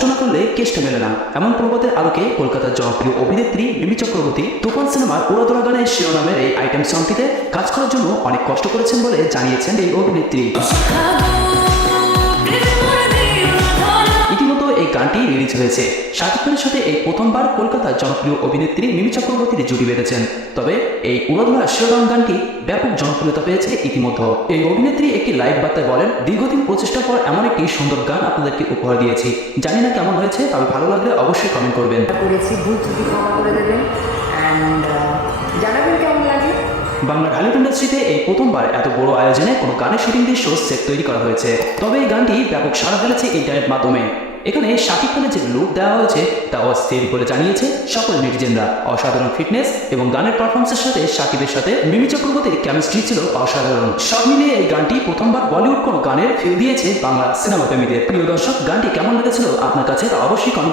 কষ্ট না করলে কেষ্ট মেলে না, এমন প্রবাদের আলোকে কলকাতার জনপ্রিয় অভিনেত্রী মিমি চক্রবর্তী তুফান সিনেমার উড়াদোড়া গানের শিরোনামের এই আইটেম সংটিতে কাজ করার জন্য অনেক কষ্ট করেছেন বলে জানিয়েছেন এই অভিনেত্রী। ইতিমধ্যে এই গানটি রিলিজ হয়েছে। শাকিব খানের সাথে এই প্রথমবার কলকাতার জনপ্রিয় অভিনেত্রী মিমি চক্রবর্তীর জুটি বেঁধেছেন। তবে এই উড়াদোড়া শিরোনাম গানটি ব্যাপক জনপ্রিয়তা পেয়েছে ইতিমধ্যে। এই অভিনেত্রী একটি লাইভ বার্তায় বলেন, দীর্ঘদিন প্রচেষ্টার পর এমন একটি সুন্দর গান আপনাদেরকে উপহার দিয়েছি। জানি না কেমন হয়েছে, তবে ভালো লাগলে অবশ্যই কমেন্ট করবেন। ভুল ত্রুটি ক্ষমা করে দেবেন অ্যান্ড জানাবেন কেমন লাগে। বাংলা ঢালিউড ইন্ডাস্ট্রিতে এই প্রথমবার এত বড় আয়োজনে কোনো গানের শুটিং দৃশ্য সেট তৈরি করা হয়েছে। তবে এই গানটি ব্যাপক সাড়া ফেলেছে ইন্টারনেট মাধ্যমে। এখানে শাকিব খানের যে লুক দেওয়া হয়েছে তা অস্থির বলে জানিয়েছে সকল নেটিজেনরা। অসাধারণ ফিটনেস এবং গানের পারফরমেন্সের সাথে শাকিবের সাথে মিমি চক্রবর্তীর কেমিস্ট্রি ছিল অসাধারণ। সব মিলিয়ে এই গানটি প্রথমবার বলিউড কোনো গানের ফিল দিয়েছে বাংলা সিনেমা প্রেমীদের। প্রিয় দর্শক, গানটি কেমন লেগেছিল আপনার কাছে তা অবশ্যই কমেন্ট